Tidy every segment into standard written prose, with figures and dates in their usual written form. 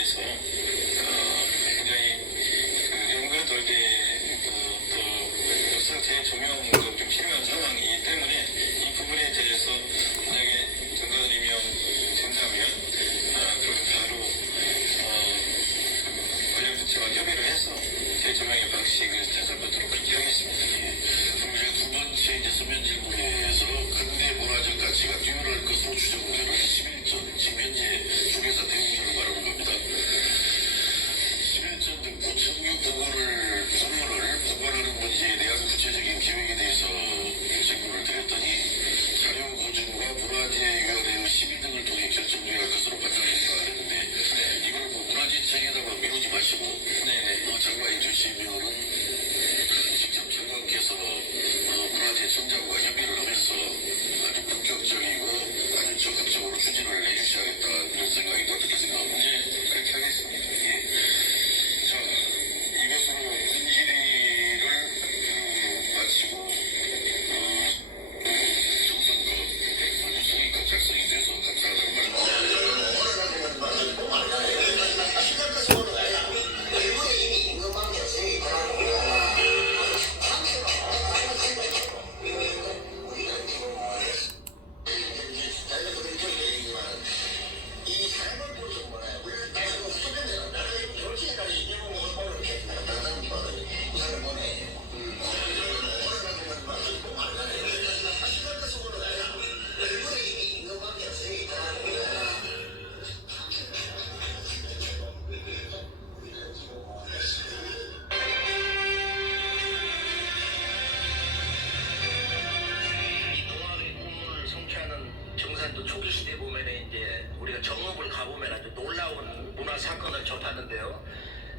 대해서 굉장히 연구가 돌게 또 역사 재조명도 좀 필요한 상황이기 때문에 이 부분에 대해서 만약에 정관이명 된다면 그럼 바로 관련 부처와 협의를 해서 재조명의 방식을 찾아보도록 그렇게 하겠습니다. 우리가 두 번째 이제 서면 질문에서 근대 문화적 가치가 뛰어날 것으로 추정되는 11전, 지금 현재 중개사 대응률을 말하는 겁니다. 11전 등 고천교 보고를 보관하는 문제에 대한 구체적인 계획에 대해서 질문을 드렸더니 자료 보증과 문화재위원회의 심의 등을 통해 결정되어야 할 것으로 판단했다 했는데 이걸 뭐 문화재청에다가 미루지 마시고 장관이 주시면은 직접 장관께서 문화재청장과 협의를 하면서 아주 본격적이고 아주 적극적으로 추진을 해주셔야겠다 이런 생각이 어떻게 생각합니까? 네, 그렇게 하겠습니다. 자, 이것으로 군질의를 마치고 정성껏 아주 성의껏 작성이 돼서 감사하다는 말씀. 정산도 초기 시대 보면은 이제 우리가 정읍을 가보면 아주 놀라운 문화 사건을 접하는데요.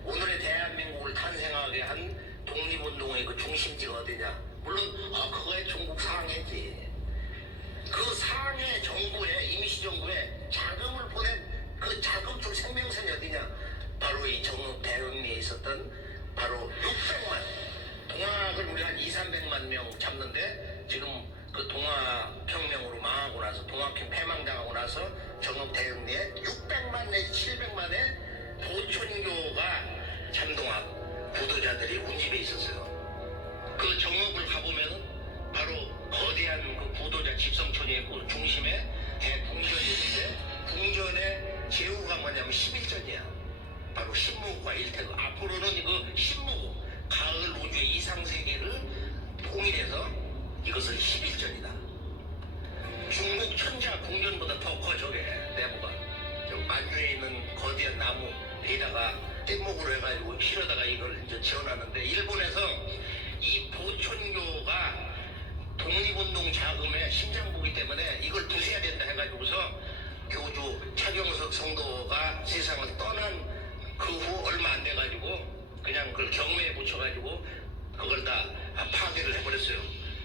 오늘의 대한민국을 탄생하게 한 독립운동의 그 중심지가 어디냐? 물론 그거의 중국 상해지. 그 상해 정부에 임시정부에 자금을 보낸 그 자금줄 생명선이 어디냐? 바로 이 정읍 대흥리에 있었던 바로 600만 동학을 우리가 한 200~300만 명 잡는데 지금 그 동학혁명으로 망하고 나서 동학형 패망당하고 나서 정읍 대흥리에 600만 내지 700만의 보촌교가 잠동학 부도자들이 운집해 있었어요. 그 정읍을 가보면 바로 거대한 그 부도자 집성촌이 있고 중심에 대궁전이 있는데 궁전의 제후가 뭐냐면 11전이야. 바로 신무구가 일태고 앞으로는 그 신무구 가을 우주의 이상세계를 통일해서 이것을 11전이다. 중국 천자 궁전보다 더 커 저게 내부가. 저 만주에 있는 거대한 나무에다가 뗏목으로 해가지고 실어다가 이걸 이제 지어놨는데 일본에서 이 보촌교가 독립운동 자금의 심장부기 때문에 이걸 부숴야 된다 해가지고서 교주 차경석 성도가 세상을 떠난 그 후 얼마 안 돼가지고 그냥 그걸 경매에 붙여가지고 그걸 다 파괴를 해버렸어요.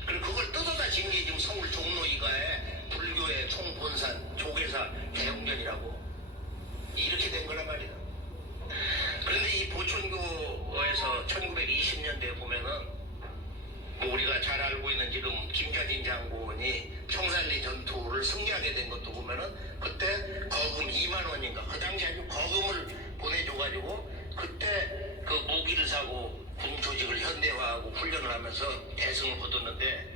그리고 그걸 뜯어다 진 게 지금 서울 종로 이가에 불교의 총본산 조계사 대웅전이라고 이렇게 된 거란 말이야. 그런데 이 보촌교에서 1920년대에 보면은 뭐 우리가 잘 알고 있는 지금 김좌진 장군이 청산리 전투를 승리하게 된 것도 보면은 그때 거금 2만 원인가 그 당시 아주 거금을 보내줘가지고 그때 그 무기를 사고 군 조직을 현대화하고 훈련을 하면서 대승을 거뒀는데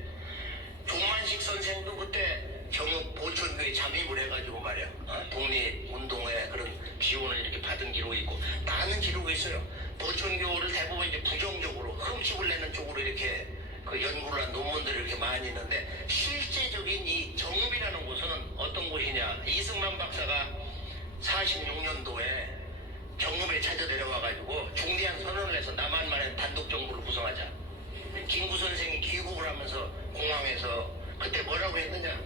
조만식 선생도 그때 정읍 보촌교에 잠입을 해가지고 말이야 독립운동에 그런 지원을 이렇게 받은 기록이 있고 많은 기록이 있어요. 보촌교를 대부분 이제 부정적으로 흠집을 내는 쪽으로 이렇게 그 연구를 한 논문들이 이렇게 많이 있는데 실제적인 이 정읍이라는 곳은 어떤 곳이냐? 이승만 박사가 46년도에 정읍에 찾아 내려와가지고 중대한 선언을 해서 남한만의 단독 정부를 구성하자. 김구 선생이 귀국을 하면서 공항에서 그때 뭐라고 했느냐?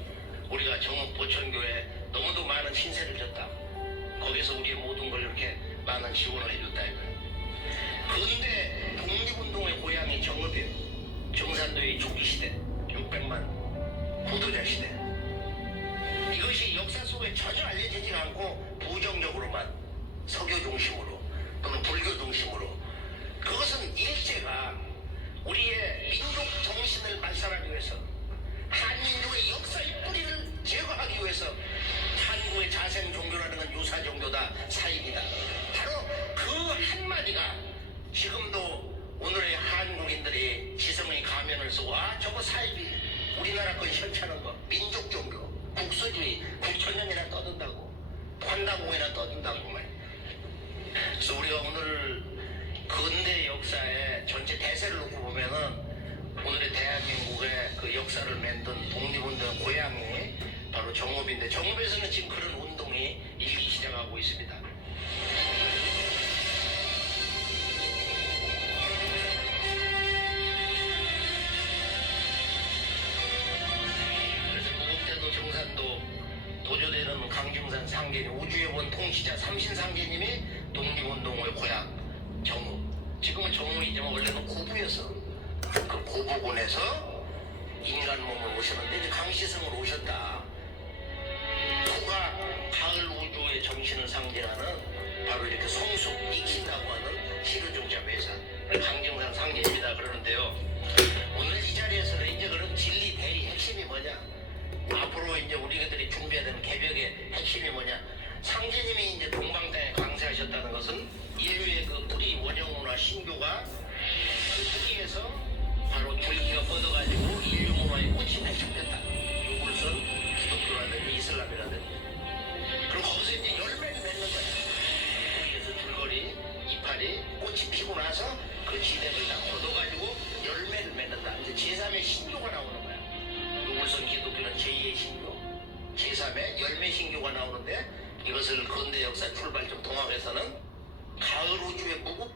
우리가 정읍 보촌교에 너무도 많은 신세를 졌다. 거기서 우리의 모든 걸 이렇게 많은 지원을 해줬다 이거예요. 그런데 독립운동의 고향이 정읍이에요. 정산도의 초기 시대, 600만 구도자 시대. 이것이 역사 속에 전혀 알려지지 않고 부정적으로만 서교 중심으로 또는 불교 중심으로 그것은 일제가 우리의 민족 정신을 말살하기 위해서 한민족의 역사의 뿌리를 제거하기 위해서 한국의 자생 종교라는 건 유사 종교다 사입이다 한마디가 지금도 오늘의 한국인들이 지성의 가면을 쓰고 아 저거 사이비 우리나라 건 현찮은 거 민족 종교 국수주의 국천년이나 떠든다고 환다공이나 떠든다고 말. 그래서 우리가 오늘 근대 역사의 전체 대세를 놓고 보면은 오늘의 대한민국의 그 역사를 만든 독립운동 고향이 바로 정읍인데 정읍에서는 지금 그런 운동이 일기 시작하고 있습니다. 그래서 무국대도 정산도 도조되는 강중산 상계님 우주의 원 통치자 삼신상계님이 독립운동의 고향 정읍. 지금은 정읍이지만 원래는 고부였어. 그 고부군에서 인간 몸을 오셨는데 이제 강시성으로 오셨다. 토가 가을 우주의 정신을 상징하는 바로 이렇게 성숙 익힌다고 하는 시루중자 회사 강정산 상계입니다. 그러는데요. 오늘 이 자리에서는 이제 그런 진리 대의 핵심이 뭐냐? 앞으로 이제 우리들이 준비해야 되는 개벽의 핵심이 뭐냐? 상제님이 이제 동방땅에 강세하셨다는 것은 인류의 그 뿌리 원형문화 신교가 그 뿌리에서 바로 줄기가 뻗어가지고 인류 문화의 꽃이 발촉됐다. 이것은 기독교라든지 이슬람이라든지. 그럼 거기서 이제 열매를 맺는 거야. 뿌리에서 줄거리, 이파리, 꽃이 피고 나서 그 지대를 다 걷어가지고 열매를 맺는다. 이제 제3의 신교가 나오는 거야. 우선 기독교는 제2의 신교, 제3의 열매 신교가 나오는데 이것을 근대 역사 출발점 동학에서는 가을 우주의 무국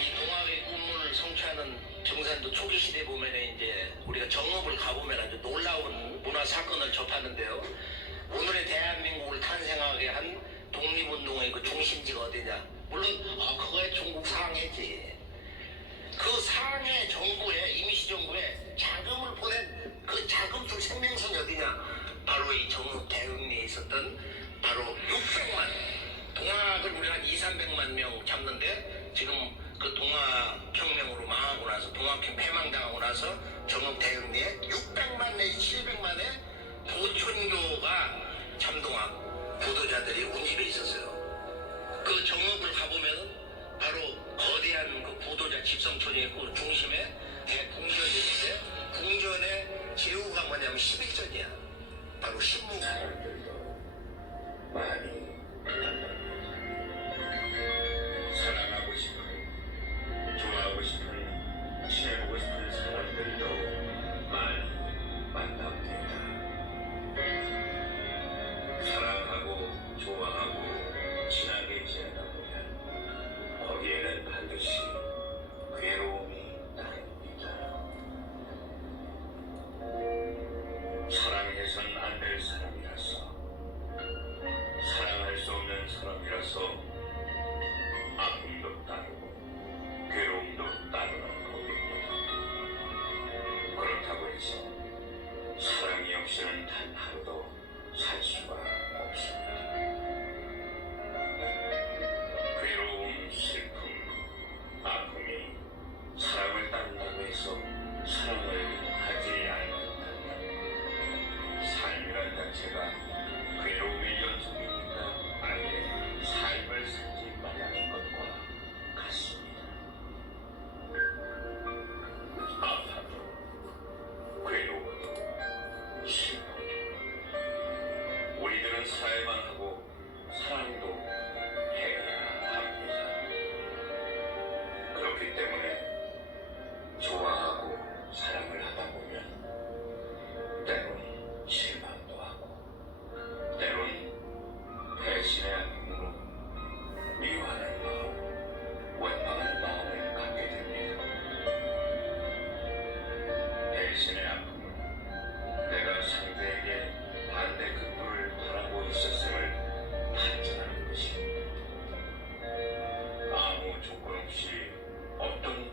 이 동학의 꿈을 성취하는 정산도 초기 시대 보면은 이제 우리가 정읍을 가보면 아주 놀라운 문화 사건을 접하는데요. 오늘의 대한민국을 탄생하게 한 독립운동의 그 중심지가 어디냐? 물론 그거야 중국 상해지. 그 상해 정부에 임시 정부에 자금을 보낸 그 자금줄 생명선이 어디냐? 바로 이 정읍 대흥리에 있었던 바로 600만 동학을 우리가 한 200~300만 명 잡는데 지금 그 동학혁명으로 망하고 나서 동학형 패망당하고 나서 정읍 대흥리에 600만 내지 700만의 보촌교가 참동학 부도자들이 운집해 있었어요. 그 정읍을 가보면 바로 거대한 그 부도자 집성촌이 있고 중심에 대궁전이 있는데 궁전의 제후가 뭐냐면 11전이야. 바로 신무 많이 사랑하고 싶은, 좋아하고 싶은, 친해보고 싶은 사람들도 많이 만납니다. 사랑하고 좋아하고 친하게 지내다 보면 거기에는 반드시 괴로움이 따릅니다. 사랑해선 안 될 사람이라서, 사랑할 수 없는 사람이라서 아픔도 따르고 괴로움도 따르는 법입니다. 그렇다고 해서 사랑이 없이는 단 하루도 살 수가 없습니다. 괴로움, 슬픔, 아픔이 사랑을 따른다고 해서 사랑을 하지 않는다면 삶이란 자체가 괴로움의 연속이니까 아예 삶을 살지 말라는 것과 같습니다. 아파도 괴로워도 슬퍼도 우리들은 살아야만 하고 사랑도 해야 합니다. 그렇기 때문에 좋아하고 사랑을 하다 보면 때론 실망도 하고 때론 배신의 아픔으로 미워하는 마음, 원망하는 마음을 갖게 됩니다. 배신의 아픔은 내가 상대에게 반대 극부를 바라고 있었음을 판단하는 것입니다. 아무 조건 없이 어떤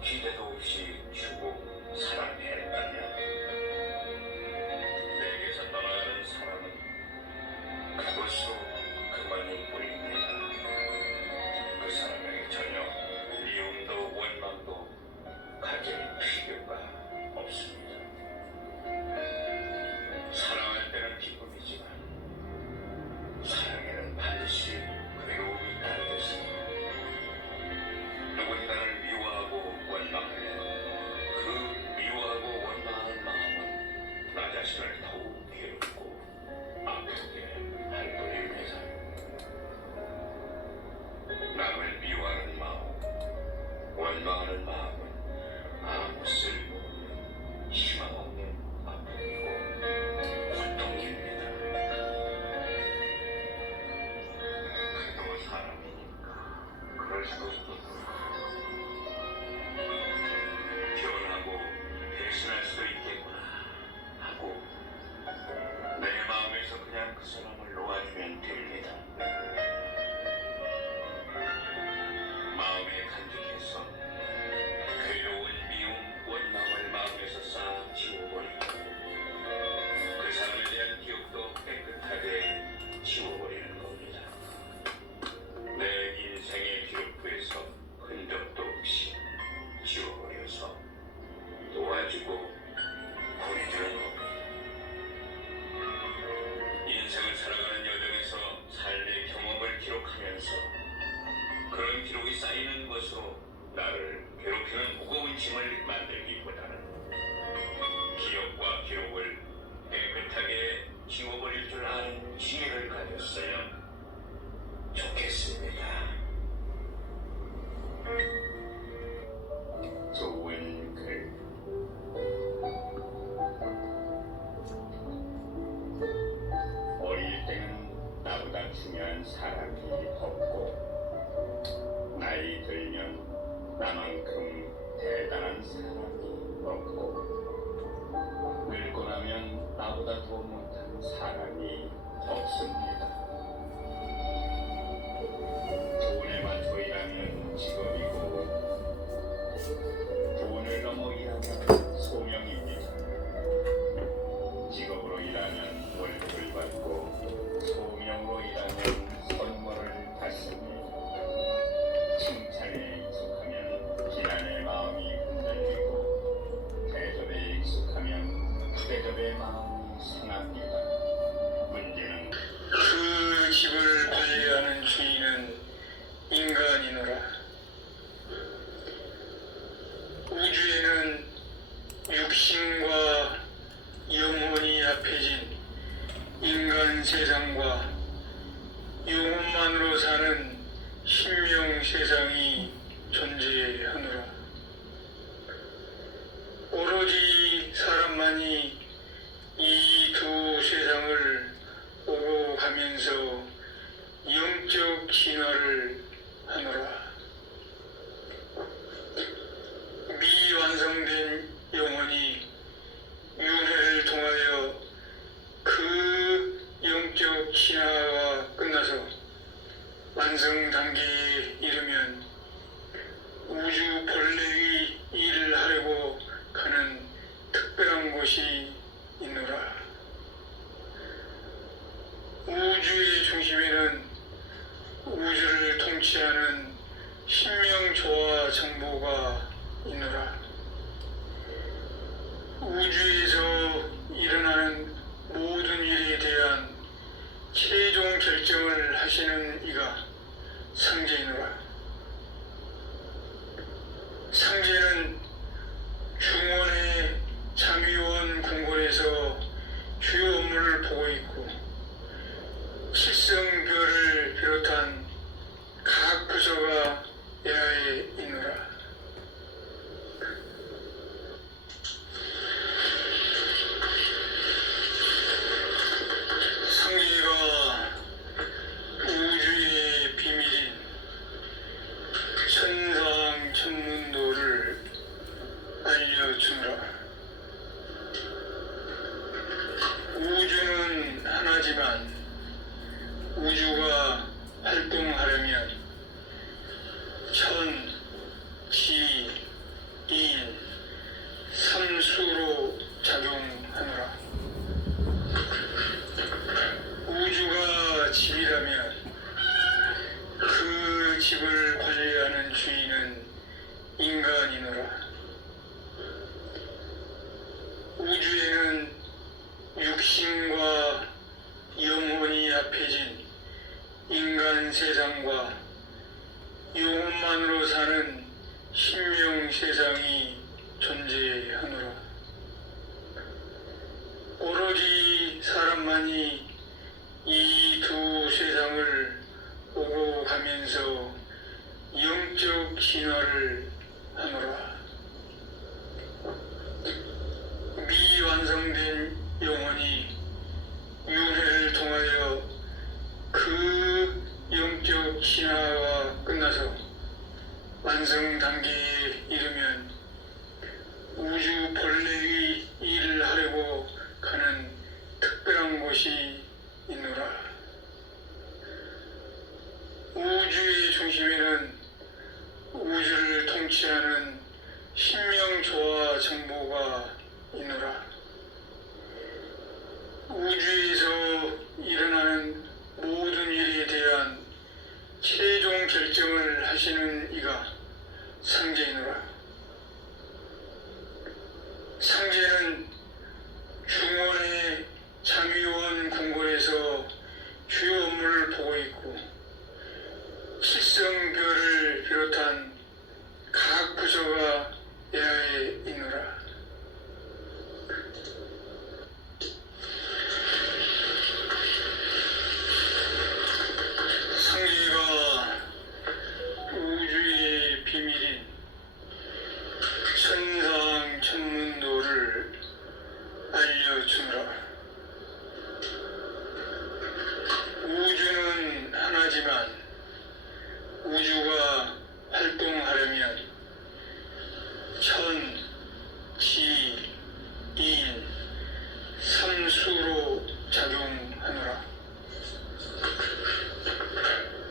절망하는 마음은 아무 쓸모없는 희망 없는 아픔이고 고통입니다. 그도 사람이니까 그럴 수도 있겠구나. 변하고 배신할 수도 있겠구나 하고 내 마음에서 그냥 그 사람을 놓아주면 됩니다. 마음에 간직해서 괴로운 미움, 원망을 마음에서 싹 지워버리고 그 사람에 대한 기억도 깨끗하게 지워버리는 겁니다. 내 인생의 기록부에서 흔적도 없이 지워버려서 도와주고 보내주는 겁니다. 인생을 살아가는 여정에서 삶의 경험을 기록하면서 그런 기록이 쌓이는 것으로 나를 괴롭히는 무거운 짐을 만들기보다는 기억과 기록을 깨끗하게 지워버릴 줄 아는 지혜를 가졌어야 좋겠습니다. 좋은 글. 어릴 때는 나보다 중요한 사람이 없고 나이 들면 나만큼 대단한 사람이 없고 늙고 나면 나보다 더 못한 사람이 없습니다. 돈에 맞춰 일하면 직업이고 돈을 넘어 일하면 소명입니다. 직업으로 일하면 월급을 받고 소명으로 일하면 선물을 받습니다. 칭찬에 익숙하면 비난의 마음이 흔들리고 대접에 익숙하면 대접의 마음이 상합니다. 문제는 그 집을 관리하는 주인은 인간이노라. 우주에는 육신과 영혼이 합해진 인간 세상과 영혼만으로 사는 신명 세상이 존재하노라. 오로지 사람만이 이 두 세상을 오고 가면서 영적 진화를 하노라. 미완성된 영혼이 윤회를 통하여 그 영적 진화가 끝나서 완성 단계에 이르면 우주 본래의 일을 하려고 가는 특별한 곳이 있노라. 우주의 중심에는 우주를 통치하는 신명조화 정보가 있노라. 우주에서 일어나는 모든 일에 대한 최종 결정을 하시는 이가 상제이노라. 상제는 중원의 참의원 궁궐에서 주요 업무를 보고 있고 칠성별을 비롯한 각 부서가 내하에 있노라. 상제가 우주의 비밀인 천상 천문도를 알려주노라. 우주는 하나지만 우주가 활동하려면 천, 지, 인, 삼수로 작용하노라. 우주가 집이라면 그 집을 관리하는 주인은 인간이노라. 우주에는 육신과 영혼이 합해진 인간 세상과 영혼만으로 사는 신명 세상이 존재하노라. 오로지 사람만이 이 두 세상을 오고 가면서 영적 진화를 하노라. 신명조화 정보가 있노라. 우주에서 일어나는 모든 일에 대한 최종 결정을 하시는 이가 상제이노라. 상제는 중원의 장위원 궁궐에서 주요 업무를 보고 있고 칠성별을 비롯한 각 부서가 내하에 있노라. 상제가 우주의 비밀인 천상 천문도를 알려주노라. 우주는 하나지만 우주가 활동하려면 천, 지, 인, 삼수로 작용하노라.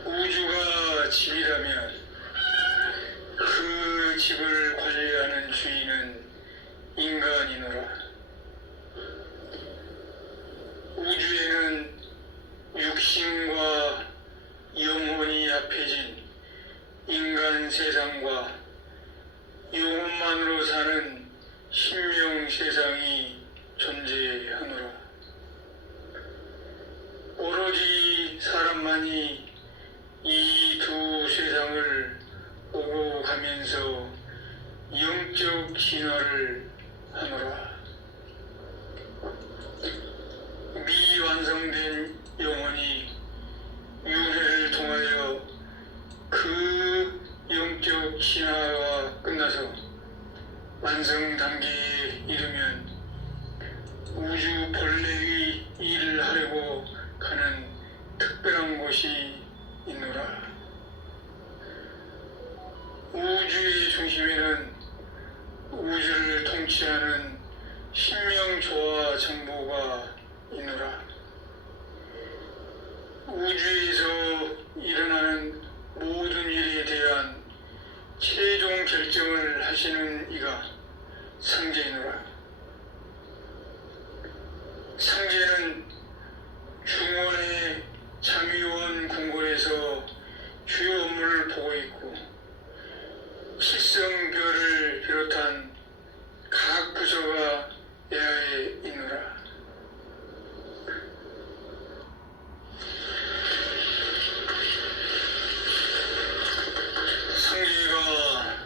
우주가 집이라면 그 집을 관리하는 주인은 인간이노라. 우주에는 육신과 영혼이 합해진 인간 세상과 영혼만으로 사는 신명 세상이 존재하노라. 오로지 사람만이 이 두 세상을 오고 가면서 영적 진화를 하노라. 미완성된 영혼이 윤회를 통하여 그 영적 진화가 끝나서 완성 단계에 이르면 우주 본래의 일을 하려고 가는 특별한 곳이 있노라. 우주의 중심에는 우주를 통치하는 신명조화 정보가 있노라. 우주에서 일어나는 모든 일에 대한 최종 결정을 하시는 이가 상제이노라. 상제는 중원의 장위원 궁궐에서 주요 업무를 보고 있고 칠성별을 비롯한 각 부서가 내하에 있노라. 상제가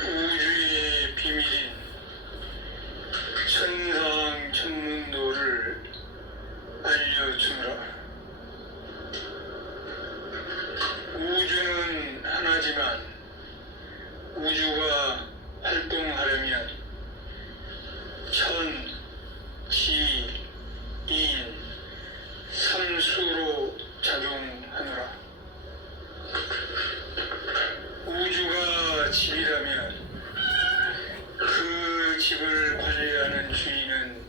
우주의 비밀인 천상 천문도를 알려주노라. 우주는 하나지만 우주가 활동하려면 천, 지, 인, 삼수로 작용하노라. 우주가 집이라면 그 집을 관리하는 주인은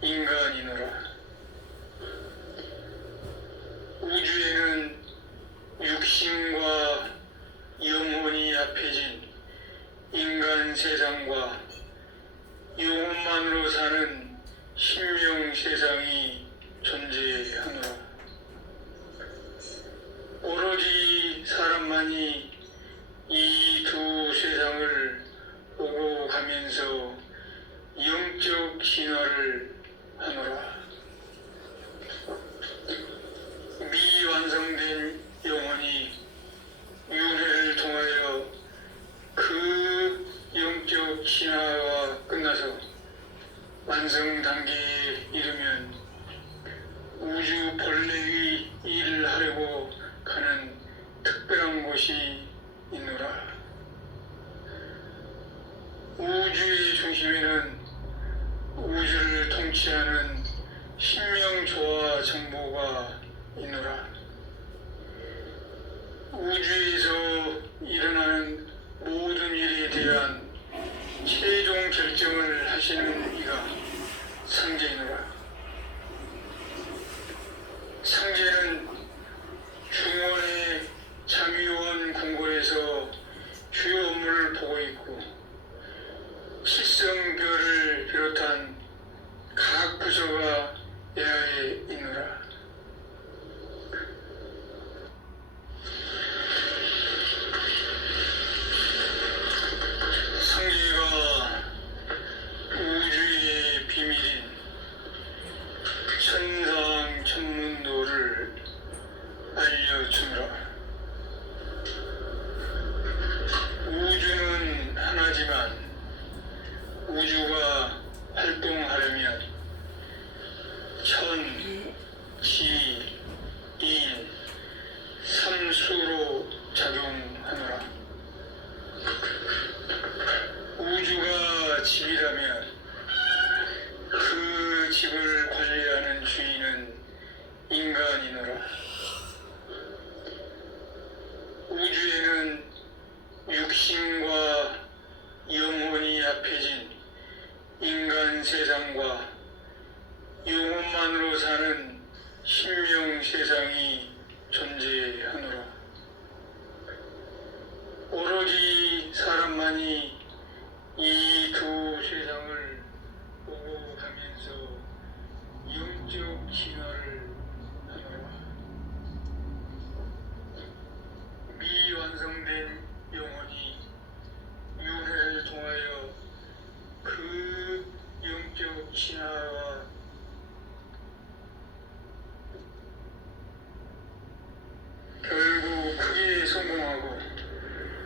인간이노라. 우주에는 육신과 영혼이 합해진 인간 세상과 영혼만으로 사는 신명 세상이 존재하노라. 오로지 사람만이 이 두 세상을 오고 가면서 영적 진화를 하노라. 미완성된 영혼이 윤회를 통하여 그 영적 진화가 끝나서 완성 단계에 이르면 우주 본래의 일을 하려고 가는 특별한 곳이 있노라. 우주의 중심에는 우주를 통치하는 신명조화 정보가 있노라. 우주에서 일어나는 모든 일에 대한 최종 결정을 하시는 이가 상제이노라. 상제는 중원의 장위원 궁궐에서 주요 업무를 보고 있고 일성별을 비롯한 각 부서가 야에 있노라. 상제가 우주의 비밀인 천상 천문도를 알려주노라. 우주는 하나지만 우주가 활동하려면 천, 지, 인, 삼수로 작용하노라. 우주가 집이라면 그 집을 관리하는 주인은 인간이노라. 우주에는 육신과 영혼이 합해진 인간 세상과 영혼만으로 사는 신명 세상이 존재하노라. 오로지 사람만이 이 두 세상을 보고 가면서 영적 진화를 하노라. 미완성된 영혼이 윤회를 통하여 그 영적 진화와 결국 크게 성공하고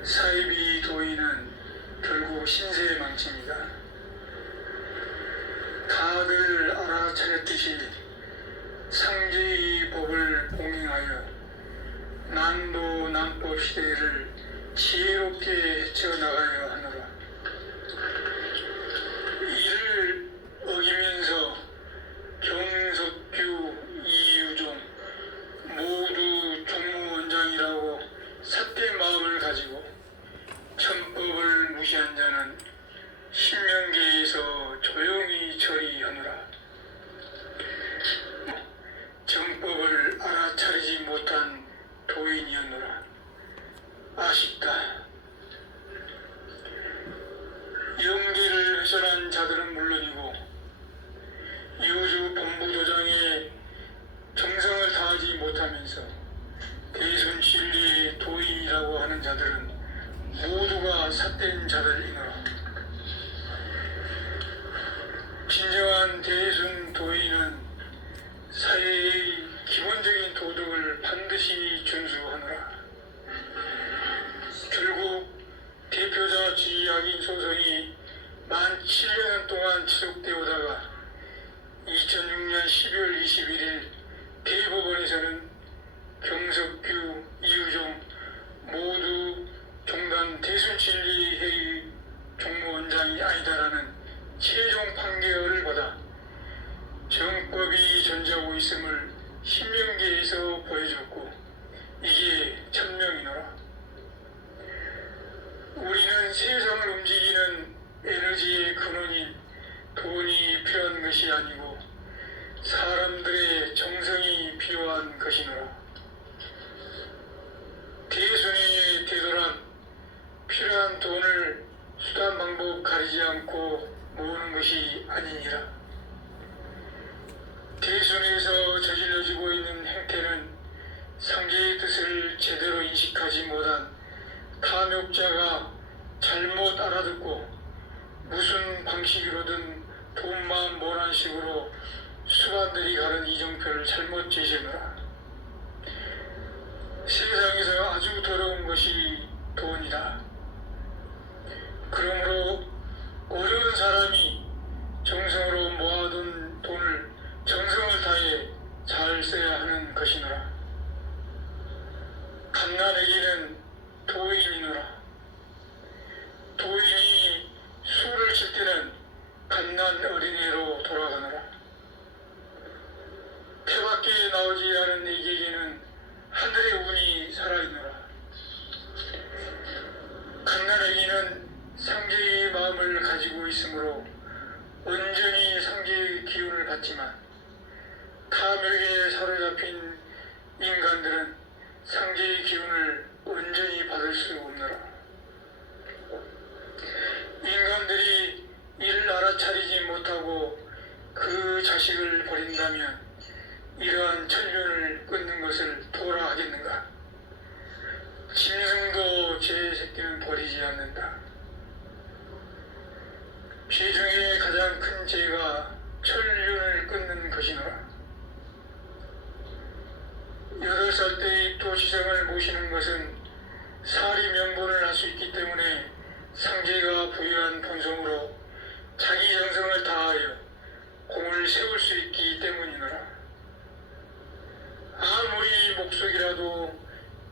사이비 도인은 결국 신세에 망칩니다. 다들 알아차렸듯이 상제의 법을 봉행하여 난도 난법 시대를 지혜롭게 헤쳐나가야 하노라. 이를 어기면서 경석규, 이유종 모두 종무원장이라고 삿된 마음을 가지고 천법을 무시한 자는 신명계에서 조용히 처리하노라. 정법을 알아차리지 못한 도인이었노라. 아쉽다. 영계를 훼손한 자들은 물론이고 이우주 본부도장에 정성을 다하지 못하면서 대순 진리의 도인이라고 하는 자들은 모두가 삿된 자들이노라. 진정한 대순 도인은 사회의 기본적인 도덕을 반드시 준수하노라. 결국 대표자 지휘학인 소송이 만 7년 동안 지속되어 오다가 2006년 12월 21일 대법원에서는 경석규, 이유종 모두 종단 대순진리회의 종무원장이 아니다라는 최종 판결을 받아 정법이 존재하고 있음을 신명계에서 보여줬고 이게 천명이노라. 우리는 세상을 움직이는 에너지의 근원인 돈이 필요한 것이 아니고 사람들의 정성이 필요한 것이노라. 대순행에 되돌아 필요한 돈을 수단 방법 가리지 않고 모으는 것이 아니니라. 대순에서 저질러지고 있는 행태는 상제의 뜻을 제대로 인식하지 못한 탐욕자가 잘못 알아듣고 무슨 방식으로든 돈만 모란 식으로 수반들이 가는 이정표를 잘못 제시하노라. 세상에서 아주 더러운 것이 돈이다. 그러므로 어려운 사람이 정성으로 모아둔 돈을 정성을 다해 잘 써야 하는 것이노라. 갓난아기는 도인이노라. 도인이 술을 칠 때는 갓난 어린애로 돌아가노라. 태 밖에 나오지 않은 애기에게는 하늘의 운이 살아있노라. 갓난아기는 상제의 마음을 가지고 있으므로 온전히 상제의 기운을 받지만 탐욕에 사로잡힌 인간들은 상제의 기운을 온전히 받을 수 없노라. 인간들이 이 하고 그 자식을 버린다면 이러한 천륜을 끊는 것을 도라 하겠는가? 짐승도 제 새끼는 버리지 않는다. 죄 중에 가장 큰 죄가 천륜을 끊는 것이노라. 8살 때의 도시정을 모시는 것은 사리 면보를 할 수 있기 때문에 상제가 부유한 본성으로 자기 정성을 다하여 공을 세울 수 있기 때문이노라. 아무리 목석이라도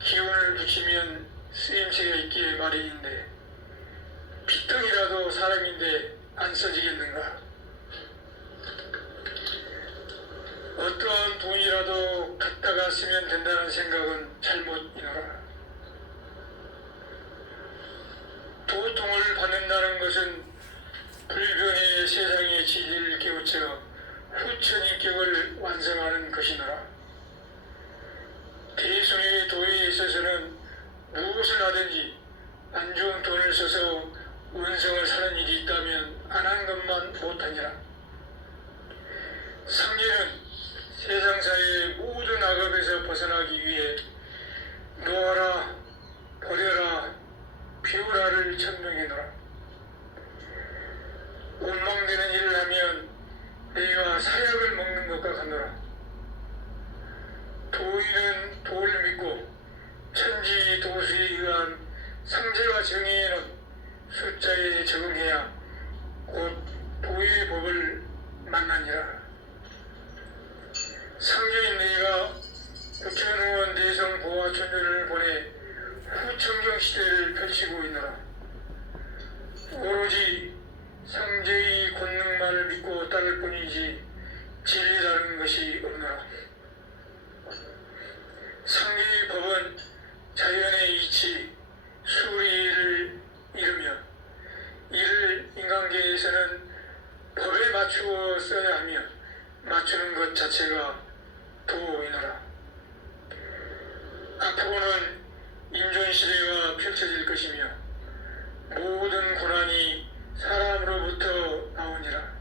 기운을 붙이면 쓰임새가 있기에 마련인데 피덩이라도 사람인데 안 써지겠는가? 어떠한 돈이라도 갖다가 쓰면 된다는 생각은 잘못이노라. 도통을 받는다는 것은 불변의 세상의 진리를 깨우쳐 후천인격을 완성하는 것이노라. 대순의 도에 있어서는 무엇을 하든지 안 좋은 돈을 써서 운성을 사는 일이 있다면 안 한 것만 못하니라. 상제는 세상사의 모든 악업에서 벗어나기 위해 놓아라, 버려라, 비우라를 천명해놓으라. 원망되는 일을 하면 내가 사약을 먹는 것과 같노라. 도인은 도를 믿고 천지 도수에 의한 상제가 정해놓은 숫자에 적응해야 곧 도의 법을 만나니라. 상제인 내가 구천의원 대성 보아 천주를 보내 후천경 시대를 펼치고 있노라. 오로지 상제의 권능만을 믿고 따를 뿐이지 진리 다른 것이 없노라. 상제의 법은 자연의 이치, 수리를 이루며 이를 인간계에서는 법에 맞추어 써야 하며 맞추는 것 자체가 도이노라. 앞으로는 인존시대가 펼쳐질 것이며 모든 고난이 사람으로부터 나오니라.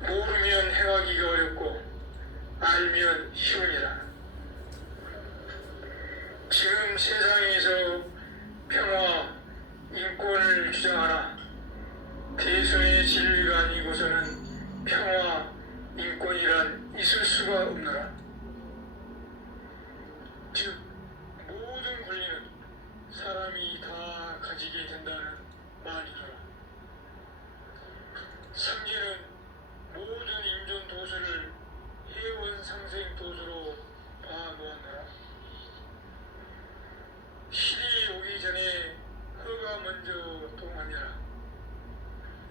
모르면 행하기가 어렵고 알면 쉬우니라. 지금 세상에서 평화, 인권을 주장하나 대선의 진리가 아니고서는 평화, 인권이란 있을 수가 없노라. 즉 모든 권리는 사람이 다 가지게 된다는 말이노라. 상제는 모든 임존 도수를 해원 상생 도수로 봐놓았노라. 실이 오기 전에 허가 먼저 동하니라.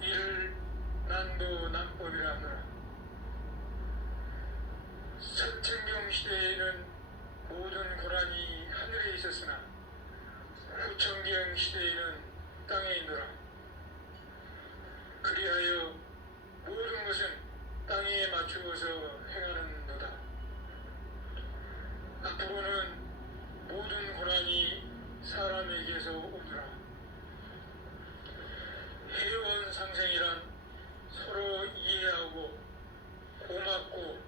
이를 난도 난법이라 하노라. 선천경 시대에는 모든 고난이 하늘에 있었으나 후천경 시대에는 땅에 있노라. 그리하여 모든 것은 땅에 맞추어서 행하는도다. 앞으로는 모든 고난이 사람에게서 오노라. 해원 상생이란 서로 이해하고 고맙고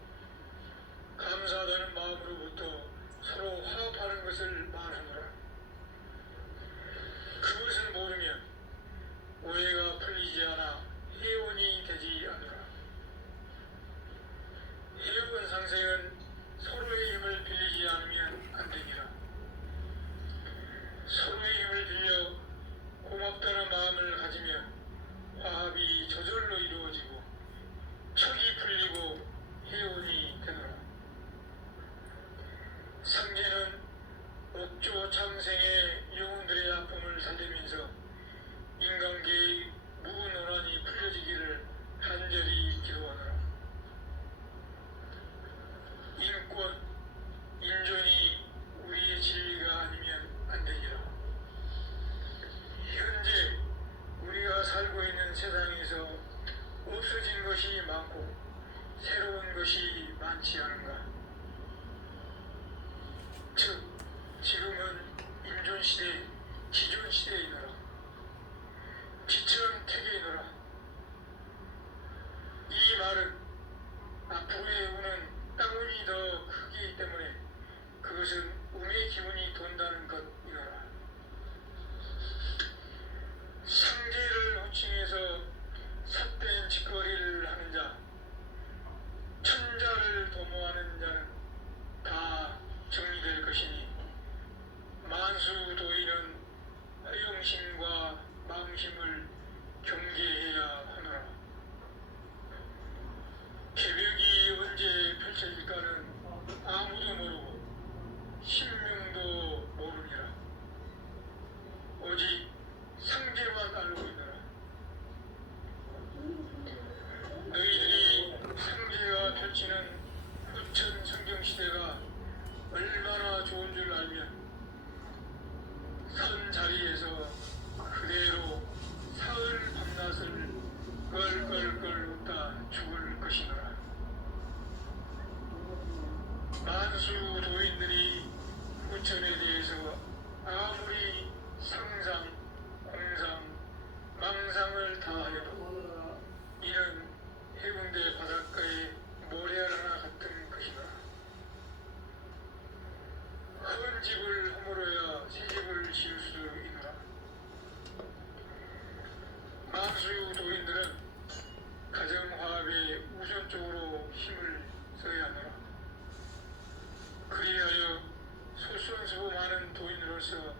감사하다는 마음으로부터 서로 화합하는 것을 말하노라. 그것을 모르면 오해가 풀리지 않아 해원이 되지 않노라. 해원 상생은 서로의 힘을 빌리지 않으면 안 되니라. 서로의 힘을 빌려 고맙다는 마음을 가지면 화합이 저절로 이루어지고 척이 풀리고 해온이 되노라. 상제는 억조 창생의 영혼들의 아픔을 살리면서 인간계의 무논란이 풀려지기를 간절히 기도하노라. 인권, 인존이 우리의 진리가 아니면 안 되니라. 현재 우리가 살고 있는 세상에서 없어진 것이 많고 새로운 것이 많지 않은가? 즉 지금은 임존시대, 지존시대이노라. 지천 태계이노라. 부천에 대해서 아무리 상상, 공상, 망상을 다하여도 이는 해운대 바닷가의 모래알하나 같은 것이다. 큰 집을 허물어야 새 집을 지을 수 있노라. 만수 도인들은 가정화합에 우선적으로 힘을 써야 하노라. 그리하여 솔선수범 많은 도인으로서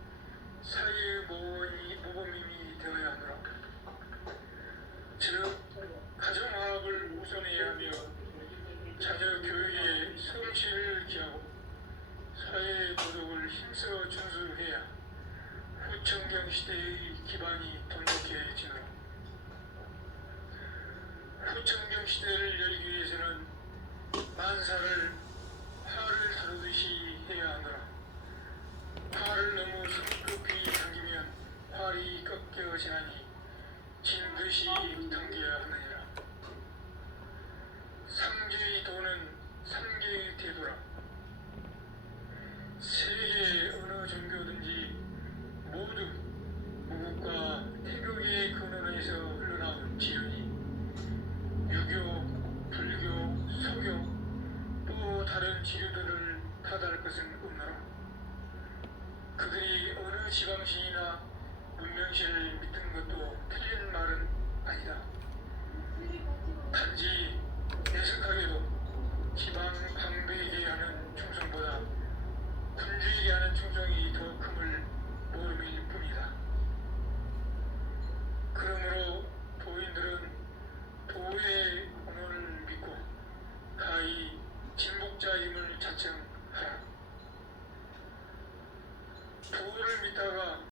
사회의 모범임이 되어야 하노라. 즉 가정화합을 우선해야 하며 자녀 교육에 성실을 기하고 사회 도덕을 힘써 준수해야 후천경 시대의 기반이 돈독해지노라. 후천경 시대를 열기 위해서는 만사를 활을 다루듯이 해야 하노라. 활을 너무 성급히 당기면 활이 꺾여지나니 진듯이 당겨야 하느니라. 삼계의 도는 삼계의 태도라. 세계 어느 종교든지 모두 무국과 태극의 근원에서 흘러나온 지연이 유교, 불교, 소교 또 다른 지류들을 탓할 것은 없노라. 그들이 어느 지방신이나 문명신을 믿는 것도 틀린 말은 아니다. 단지 내색하게도 지방 방배에게 하는 충성보다 군주에게 하는 충성이 더 금을 모름일 뿐이다. 그러므로 도인들은 도의 공헌을 믿고 가히 진목자임을 자청하라. 도를 믿다가